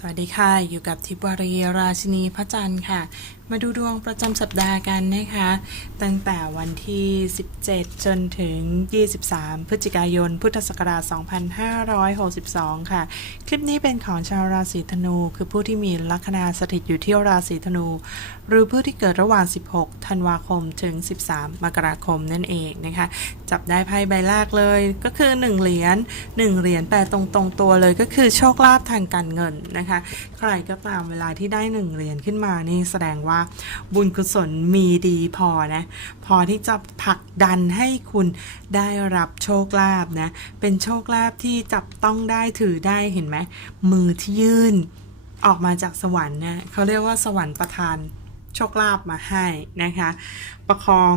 สวัสดีค่ะ อยู่กับทิพย์วารีราชินีพระจันทร์ค่ะ มาดูดวงประจำสัปดาห์กันนะคะ ตั้งแต่วันที่ 17 จนถึง 23 พฤศจิกายน พุทธศักราช 2562 ค่ะ คลิปนี้เป็นของชาวราศีธนู คือผู้ที่มีลัคนาสถิตอยู่ที่ราศีธนู หรือผู้ที่เกิดระหว่าง 16 ธันวาคมถึง 13 มกราคมนั่นเองนะคะ จับได้ไพ่ใบแรกเลย ก็คือ 1 เหรียญ 1 เหรียญแปลตรงตรงๆตัวเลยก็คือโชคลาภทางการเงินนะคะใครก็ตามเวลาที่ได้1เหรียญขึ้นมานี่แสดงว่าบุญกุศลมีดีพอนะ พอที่จะผลักดันให้คุณได้รับโชคลาภนะ เป็นโชคลาภที่จับต้องได้ถือได้เห็นไหมมือที่ยื่นออกมาจากสวรรค์นะเขาเรียกว่าสวรรค์ประทานโชคลาภมาให้นะคะ ประคอง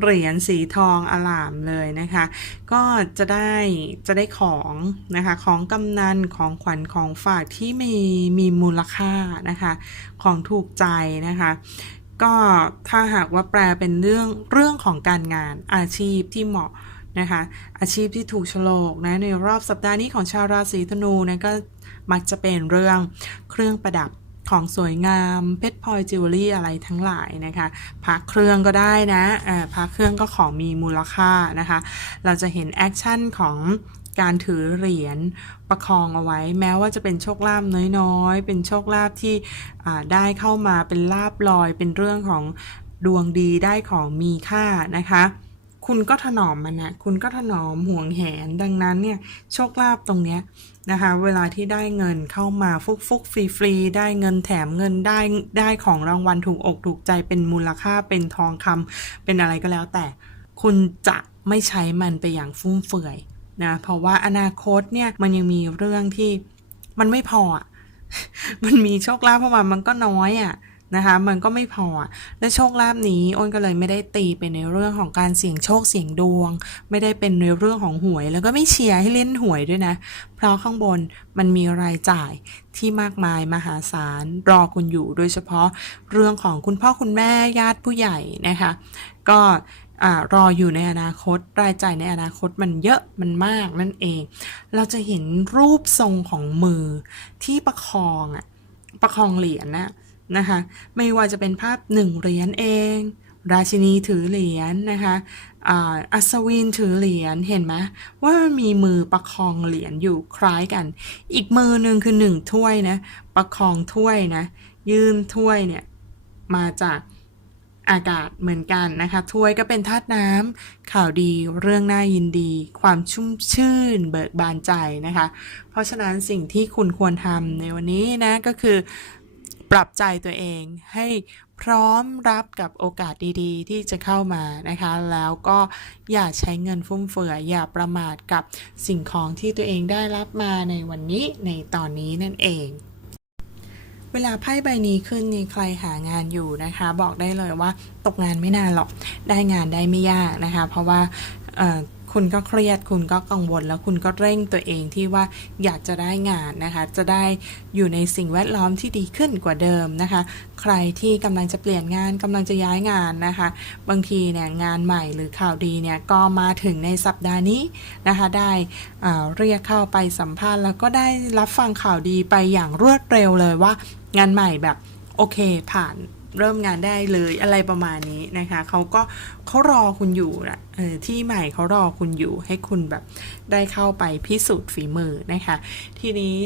เหรียญสีทองอลามเลยนะคะ ก็จะได้จะได้ของนะคะของกำนันของขวัญของฝากที่มีมีมูลค่านะคะของถูกใจนะคะก็ถ้าหากว่าแปลเป็นเรื่องเรื่องของการงานอาชีพที่เหมาะนะคะอาชีพที่ถูกโฉลกนะในรอบสัปดาห์นี้ของชาวราศีธนูนะก็มักจะเป็นเรื่องเครื่องประดับ ของสวยงามเพชรพลอยจิวเวลรี่อะไรทั้งหลายนะคะพระเครื่องก็ได้นะอ่าพระเครื่องก็ของมีมูลค่านะคะ เราจะเห็นแอคชั่นของการถือเหรียญประคองเอาไว้ แม้ว่าจะเป็นโชคลาภน้อยๆ เป็นโชคลาภที่ได้เข้ามาเป็นลาบลอยเป็นเรื่องของดวงดีได้ของมีค่านะคะ คุณก็ถนอมมันนะคุณก็ถนอมห่วงแหน ดังนั้นเนี่ยโชคลาภตรงเนี้ยนะคะ เวลาที่ได้เงินเข้ามาฟุกฟุกฟรีฟรีได้เงินแถมเงินได้ได้ของรางวัลถูกอกถูกใจเป็นมูลค่าเป็นทองคำเป็นอะไรก็แล้วแต่ คุณจะไม่ใช้มันไปอย่างฟุ่มเฟือยนะเพราะว่าอนาคตเนี่ยมันยังมีเรื่องที่มันไม่พอมันมีโชคลาภเข้ามามันก็น้อยอะ่ะ นะคะมันก็ไม่พอ และโชคลาภนี้อ้นก็เลยไม่ได้ตีไปในเรื่องของการเสี่ยงโชคเสี่ยงดวง ไม่ได้เป็นในเรื่องของหวย แล้วก็ไม่เชียร์ให้เล่นหวยด้วยนะ เพราะข้างบนมันมีรายจ่ายที่มากมายมหาศาลรอคุณอยู่ โดยเฉพาะเรื่องของคุณพ่อคุณแม่ญาติผู้ใหญ่นะคะ ก็อรออยู่ในอนาคตรายจ่ายในอนาคตมันเยอะมันมากนั่นเอง เราจะเห็นรูปทรงของมือที่ประคองอะประคองเหรียญนะ นะคะไม่ว่าจะเป็นภาพหนึ่งเหรียญเอง ราชินีถือเหรียญนะคะอัศวินถือเหรียญเห็นไหมว่ามีมือประคองเหรียญอยู่คล้ายกัน อีกมือหนึ่งคือหนึ่งถ้วยนะประคองถ้วยนะยื่นถ้วยเนี่ยมาจากอากาศเหมือนกันนะคะ ถ้วยก็เป็นธาตุน้ำข่าวดีเรื่องน่ายินดี ความชุ่มชื่น เบิกบานใจนะคะ เพราะฉะนั้นสิ่งที่คุณควรทำในวันนี้นะก็คือ ปรับใจตัวเองให้พร้อมรับกับโอกาสดีๆ ที่จะเข้ามานะคะ แล้วก็อย่าใช้เงินฟุ่มเฟือยอย่าประมาทกับสิ่งของที่ตัวเองได้รับมาในวันนี้ในตอนนี้นั่นเองเวลาไพ่ใบนี้ขึ้นนี่ใครหางานอยู่นะคะ บอกได้เลยว่าตกงานไม่นานหรอกได้งานได้ไม่ยากนะคะ เพราะว่า คุณก็เครียด คุณก็กังวล แล้วคุณก็เร่งตัวเองที่ว่าอยากจะได้งานนะคะ จะได้อยู่ในสิ่งแวดล้อมที่ดีขึ้นกว่าเดิมนะคะ ใครที่กำลังจะเปลี่ยนงานกำลังจะย้ายงานนะคะ บางทีเนี่ยงานใหม่หรือข่าวดีเนี่ยก็มาถึงในสัปดาห์นี้นะคะ ได้เรียกเข้าไปสัมภาษณ์ แล้วก็ได้รับฟังข่าวดีไปอย่างรวดเร็วเลยว่างานใหม่แบบโอเคผ่าน เริ่มงานได้เลยอะไรประมาณนี้นะคะเขาก็เขารอคุณอยู่นะเออที่ใหม่เขารอคุณอยู่ให้คุณแบบได้เข้าไปพิสูจน์ฝีมือนะคะ ทีนี้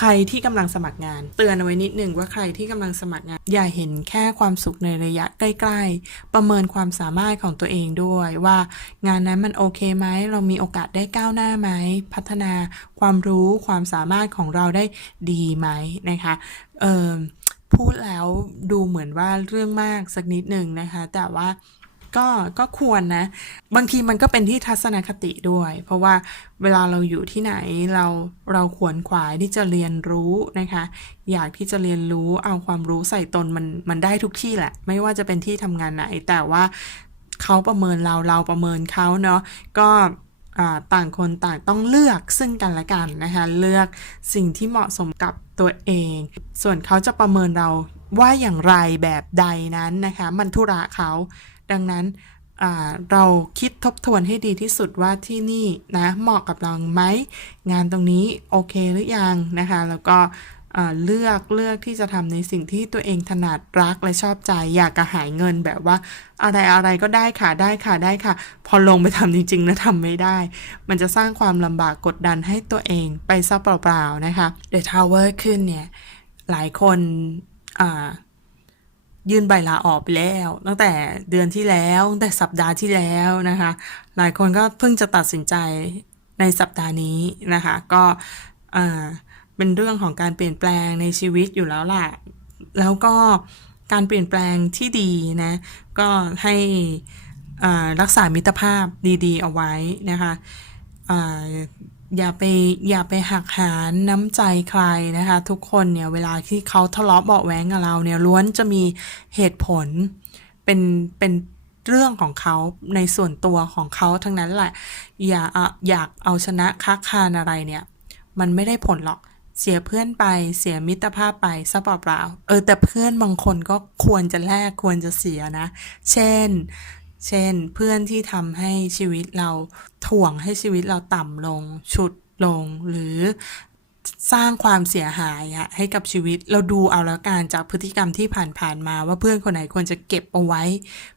ใครที่กำลังสมัครงาน เตือนเอาไว้นิดนึงว่าใครที่กำลังสมัครงาน อย่าเห็นแค่ความสุขในระยะใกล้ๆ ประเมินความสามารถของตัวเองด้วย ว่างานนั้นมันโอเคไหมเรามีโอกาสได้ก้าวหน้าไหมพัฒนาความรู้ความสามารถของเราได้ดีไหมนะคะเออ พูดแล้วดูเหมือนว่าเรื่องมากสักนิดหนึ่งนะคะ แต่ว่าก็ก็ควรนะ บางทีมันก็เป็นที่ทัศนคติด้วย เพราะว่าเวลาเราอยู่ที่ไหนเราเราขวนขวายที่จะเรียนรู้นะคะ อยากที่จะเรียนรู้เอาความรู้ใส่ตนมันมันได้ทุกที่แหละ ไม่ว่าจะเป็นที่ทำงานไหน แต่ว่าเขาประเมินเราเราประเมินเขาเนาะก็ ต่างคนต่างต้องเลือกซึ่งกันและกันนะคะเลือกสิ่งที่เหมาะสมกับตัวเอง ส่วนเขาจะประเมินเราว่าอย่างไรแบบใดนั้นนะคะมันธุระเขา ดังนั้นเราคิดทบทวนให้ดีที่สุดว่าที่นี่นะเหมาะกับเราไหมงานตรงนี้โอเคหรือยังนะคะ แล้วก็ เลือกเลือกที่จะทำในสิ่งที่ตัวเองถนัดรักและชอบใจ อยากกระหายเงินแบบว่า อะไรอะไรก็ได้ค่ะได้ค่ะได้ค่ะ พอลงไปทำจริงๆแล้วทำไม่ได้ มันจะสร้างความลำบากกดดันให้ตัวเองไปซะเปล่าๆนะคะ The Tower ขึ้นเนี่ย หลายคนอ่ายื่นใบลาออกไปแล้ว ตั้งแต่เดือนที่แล้วตั้งแต่สัปดาห์ที่แล้วนะคะ หลายคนก็เพิ่งจะตัดสินใจในสัปดาห์นี้นะคะ ก็อ่า เป็นเรื่องของการเปลี่ยนแปลงในชีวิตอยู่แล้วล่ะ แล้วก็การเปลี่ยนแปลงที่ดีนะ ก็ให้รักษามิตรภาพดี ๆ เอาไว้นะคะอย่าไปอย่าไปหักหานน้ำใจใครนะคะ ทุกคนเนี่ยเวลาที่เขาทะเลาะเบาะแว้งกับเราเนี่ยล้วนจะมีเหตุผลเป็นเป็นเรื่องของเขาในส่วนตัวของเขาทั้งนั้นแหละ อย่าอะอยากเอาชนะค้าคานอะไรเนี่ย มันไม่ได้ผลหรอก เสียเพื่อนไปเสียมิตรภาพไปซะเปล่าๆเออแต่เพื่อนบางคนก็ควรจะแลกควรจะเสียนะ เช่น เช่น เพื่อนที่ทำให้ชีวิตเราถ่วงให้ชีวิตเราต่ำลงฉุดลงหรือสร้างความเสียหายอะให้กับชีวิตเราดูเอาแล้วกันจากพฤติกรรมที่ผ่านๆมาว่าเพื่อนคนไหนควรจะเก็บเอาไว้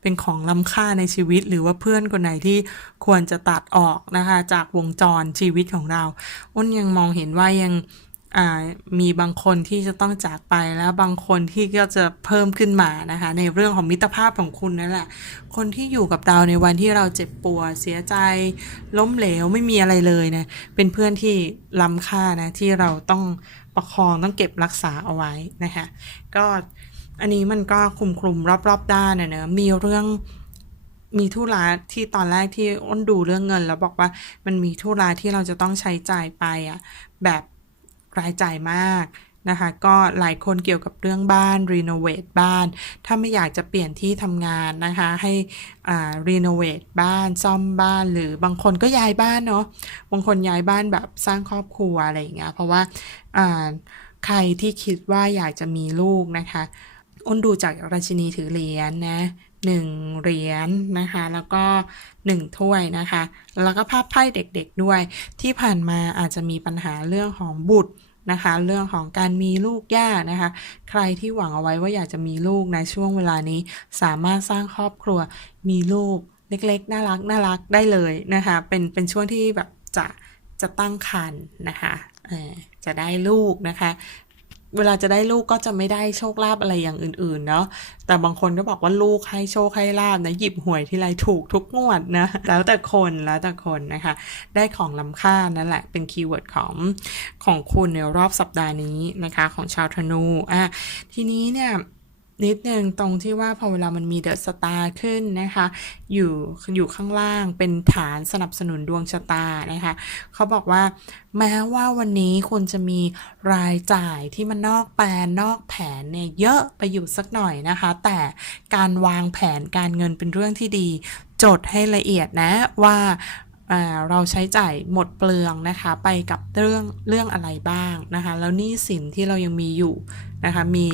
เป็นของล้ำค่าในชีวิต หรือว่าเพื่อนคนไหนที่ควรจะตัดออกนะคะ จากวงจรชีวิตของเราอ้นยังมองเห็นว่ายัง มีบางคนที่จะต้องจากไปแล้วบางคนที่ก็จะเพิ่มขึ้นมานะคะ ในเรื่องของมิตรภาพของคุณนั่นแหละ คนที่อยู่กับเราในวันที่เราเจ็บปวดเสียใจ ล้มเหลวไม่มีอะไรเลยนะ เป็นเพื่อนที่ล้ำค่านะ ที่เราต้องประคองต้องเก็บรักษาเอาไว้นะคะ ก็อันนี้มันก็คลุมคลุมรอบๆด้านนะเนอะมีเรื่องมีธุระที่ตอนแรกที่อ้นดูเรื่องเงิน แล้วบอกว่ามันมีธุระที่เราจะต้องใช้จ่ายไปอะแบบ รายจ่ายมากนะคะ ก็หลายคนเกี่ยวกับเรื่องบ้านรีโนเวทบ้าน ถ้าไม่อยากจะเปลี่ยนที่ทำงานนะคะ ให้รีโนเวทบ้านซ่อมบ้าน หรือบางคนก็ย้ายบ้านเนาะบางคนย้ายบ้านแบบสร้างครอบครัวอะไรอย่างเงี้ยเพราะว่าอ่าใครที่คิดว่าอยากจะมีลูกนะคะอ้นดูจากราชินีถือเหรียญนะ หนึ่งเหรียญนะคะ แล้วก็หนึ่งถ้วยนะคะ แล้วก็ภาพไพ่เด็กๆด้วย ที่ผ่านมาอาจจะมีปัญหาเรื่องของบุตรนะคะ เรื่องของการมีลูกยากนะคะ ใครที่หวังเอาไว้ว่าอยากจะมีลูกในช่วงเวลานี้ สามารถสร้างครอบครัวมีลูกเล็กๆ น่ารักน่ารักได้เลยนะคะ เป็นเป็นช่วงที่แบบจะจะตั้งครรภ์นะคะจะได้ลูกนะคะ เวลาจะได้ลูกก็จะไม่ได้โชคลาภอะไรอย่างอื่น ๆ เนาะ แต่บางคนก็บอกว่าลูกให้โชคให้ลาบนะ หยิบหวยที่ไรถูกทุกงวดนะ แล้วแต่คนแล้วแต่คนนะคะ ได้ของล้ำค่านั่นแหละ เป็นคีย์เวิร์ดของของคุณในรอบสัปดาห์นี้นะคะ ของชาวธนู อะ ทีนี้เนี่ย นิดนึงตรงที่ว่าพอเวลามันมีเดอะสตาร์ขึ้นนะคะ อยู่อยู่ข้างล่างเป็นฐานสนับสนุนดวงชะตานะคะเขาบอกว่า แม้ว่าวันนี้คุณจะมีรายจ่ายที่มันนอกแปลนนอกแผนเนี่ยเยอะไปอยู่สักหน่อยนะคะ แต่การวางแผนการเงินเป็นเรื่องที่ดี จดให้ละเอียดนะว่าอ่าเราใช้จ่ายหมดเปลืองนะคะไปกับเรื่องเรื่องอะไรบ้างนะคะ แล้วหนี้สินที่เรายังมีอยู่นะคะ มี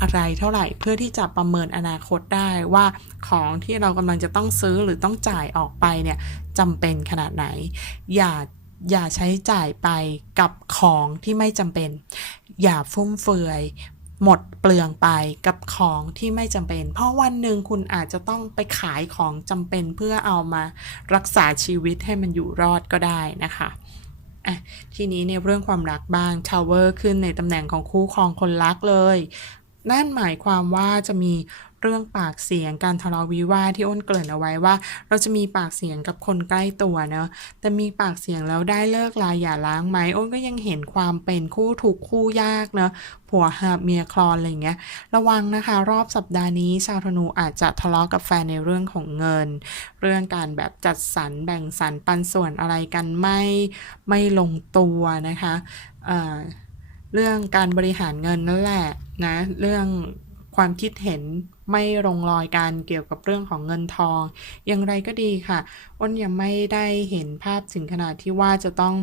อะไรเท่าไหร่เพื่อที่จะประเมินอนาคตได้ว่าของที่เรากำลังจะต้องซื้อหรือต้องจ่ายออกไปเนี่ยจำเป็นขนาดไหน อย่าอย่าใช้จ่ายไปกับของที่ไม่จำเป็น อย่าฟุ่มเฟือยหมดเปลืองไปกับของที่ไม่จำเป็น เพราะวันหนึ่งคุณอาจจะต้องไปขายของจำเป็นเพื่อเอามารักษาชีวิตให้มันอยู่รอดก็ได้นะคะอะทีนี้ในเรื่องความรักบ้างทาวเวอร์ขึ้นในตำแหน่งของคู่ครองคนรักเลย นั่นหมายความว่าจะมีเรื่องปากเสียงการทะเลาะวิวาทที่อ้นเกริ่นเอาไว้ว่า เราจะมีปากเสียงกับคนใกล้ตัวเนอะแต่มีปากเสียงแล้วได้เลิกลาอย่าล้างไหมอ้นก็ยังเห็นความเป็นคู่ถูกคู่ยากเนอะผัวหาเมียคลอนอะไรเงี้ย ระวังนะคะรอบสัปดาห์นี้ ชาวธนูอาจจะทะเลาะกับแฟนในเรื่องของเงิน เรื่องการแบบจัดสรรแบ่งสรรปันส่วนอะไรกันไม่ไม่ลงตัวนะคะเอ่อ เรื่องการบริหารเงินนั่นแหละนะ เรื่องความคิดเห็นไม่ลงรอยกันเกี่ยวกับเรื่องของเงินทอง อย่างไรก็ดีค่ะอ้นยังไม่ได้เห็นภาพถึงขนาดที่ว่าจะต้อง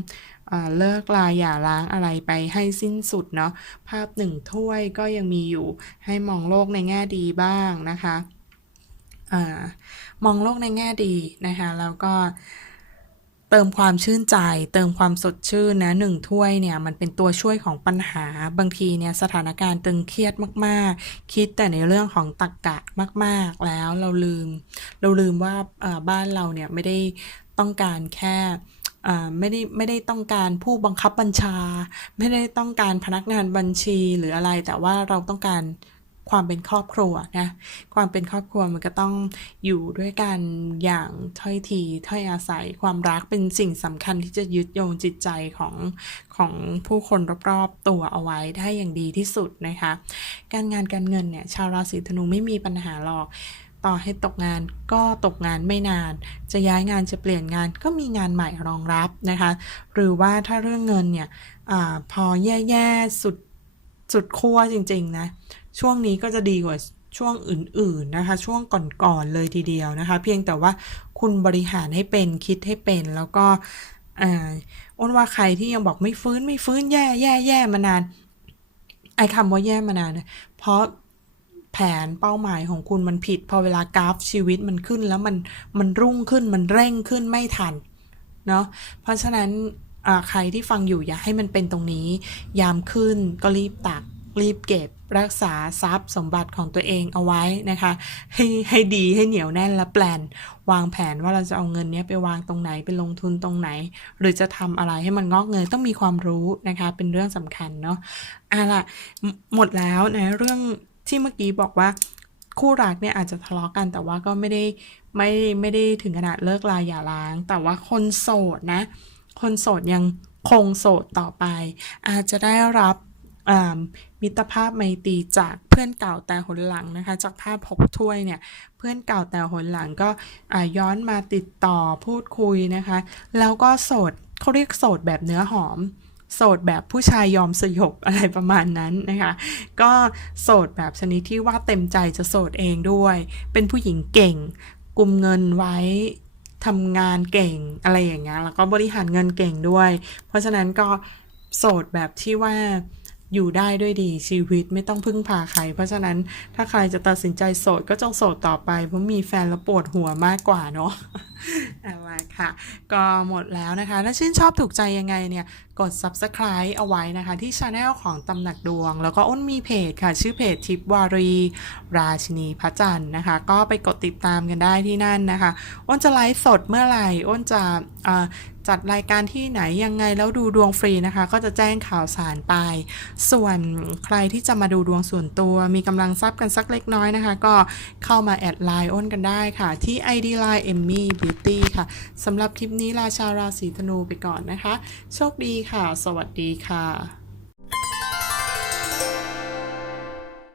อเลิกลาอย่าล้างอะไรไปให้สิ้นสุดเนาะภาพหนึ่งถ้วยก็ยังมีอยู่ให้มองโลกในแง่ดีบ้างนะคะอมองโลกในแง่ดีนะคะ แล้วก็ เติมความชื่นใจ เติมความสดชื่นนะหนึ่งถ้วยเนี่ยมันเป็นตัวช่วยของปัญหา บางทีเนี่ยสถานการณ์ตึงเครียดมาก ๆ คิดแต่ในเรื่องของตักกะมาก ๆ แล้วเราลืม เราลืมว่าบ้านเราเนี่ยไม่ได้ต้องการแค่ไม่ได้ไม่ได้ต้องการผู้บังคับบัญชา ไม่ได้ต้องการพนักงานบัญชีหรืออะไรแต่ว่าเราต้องการ ความเป็นครอบครัวนะ ความเป็นครอบครัวมันก็ต้องอยู่ด้วยกันอย่างถ้อยทีถ้อยอาศัยความรักเป็นสิ่งสำคัญที่จะยึดโยงจิตใจของของผู้คนรอบๆตัวเอาไว้ได้อย่างดีที่สุดนะคะ การงานการเงินเนี่ยชาวราศีธนูไม่มีปัญหาหรอกต่อให้ตกงานก็ตกงานไม่นาน จะย้ายงานจะเปลี่ยนงานก็มีงานใหม่รองรับนะคะ หรือว่าถ้าเรื่องเงินเนี่ยอพอแย่ๆสุดสุดขั้วจริง ๆ นะ ช่วงนี้ก็จะดีกว่าช่วงอื่นๆนะคะ ช่วงก่อนๆเลยทีเดียวนะคะ เพียงแต่ว่าคุณบริหารให้เป็นคิดให้เป็นแล้วก็อ่าอ้นว่าใครที่ยังบอกไม่ฟื้นไม่ฟื้นแย่แย่แย่มานาน ไอ้คำว่าแย่มานานเนี่ยเพราะแผนเป้าหมายของคุณมันผิด พอเวลากราฟชีวิตมันขึ้นแล้วมันมันรุ่งขึ้นมันเร่งขึ้นไม่ทันเนาะเพราะฉะนั้นใครที่ฟังอยู่อย่าให้มันเป็นตรงนี้ ยามขึ้นก็รีบตัก รีบเก็บรักษาทรัพย์สมบัติของตัวเองเอาไว้นะคะ ให้ให้ดีให้เหนียวแน่นและแปลน วางแผนว่าเราจะเอาเงินนี้ไปวางตรงไหนไปลงทุนตรงไหน หรือจะทำอะไรให้มันงอกเงยต้องมีความรู้นะคะ เป็นเรื่องสำคัญเนาะอะล่ะหมดแล้วนะเรื่องที่เมื่อกี้บอกว่าคู่รักเนี่ยอาจจะทะเลาะกันแต่ว่าก็ไม่ได้ไม่ไม่ได้ถึงขนาดเลิกลาอย่าร้าง แต่ว่าคนโสดนะ คนโสดยังคงโสดต่อไป อาจจะได้รับ มิตรภาพไมตรีจากเพื่อนเก่าแต่หนหลังนะคะ จากภาพหกถ้วยเนี่ยเพื่อนเก่าแต่หนหลังก็ย้อนมาติดต่อพูดคุยนะคะ แล้วก็โสดเขาเรียกโสดแบบเนื้อหอมโสดแบบผู้ชายยอมสยบอะไรประมาณนั้นนะคะ ก็โสดแบบชนิดที่ว่าเต็มใจจะโสดเองด้วย เป็นผู้หญิงเก่งกุมเงินไว้ทำงานเก่งอะไรอย่างเงี้ยแล้วก็บริหารเงินเก่งด้วย เพราะฉะนั้นก็โสดแบบที่ว่า อยู่ได้ด้วยดีชีวิตไม่ต้องพึ่งพาใคร เพราะฉะนั้นถ้าใครจะตัดสินใจโสดก็จงโสดต่อไป เพราะมีแฟนแล้วปวดหัวมากกว่าเนาะเอาละค่ะ ก็หมดแล้วนะคะ ถ้าชื่นชอบถูกใจยังไงเนี่ย กด subscribe เอาไว้นะคะ ที่ channel ของตำหนักดวง แล้วก็อ้นมีเพจค่ะ ชื่อเพจทิพวารี ราชินีพระจันทร์นะคะ ก็ไปกดติดตามกันได้ที่นั่นนะคะ อ้นจะไลฟ์สดเมื่อไหร่ อ้นจะ จัดรายการที่ไหนยังไงแล้วดูดวงฟรีนะคะ ก็จะแจ้งข่าวสารไป ส่วนใครที่จะมาดูดวงส่วนตัว มีกำลังทรัพย์กันสักเล็กน้อยนะคะ ก็เข้ามาแอดไลน์อ้นกันได้ค่ะ ที่ ID Line Emmy Beauty ค่ะสำหรับคลิปนี้ลาชาวราศีธนูไปก่อนนะคะ โชคดีค่ะ สวัสดีค่ะ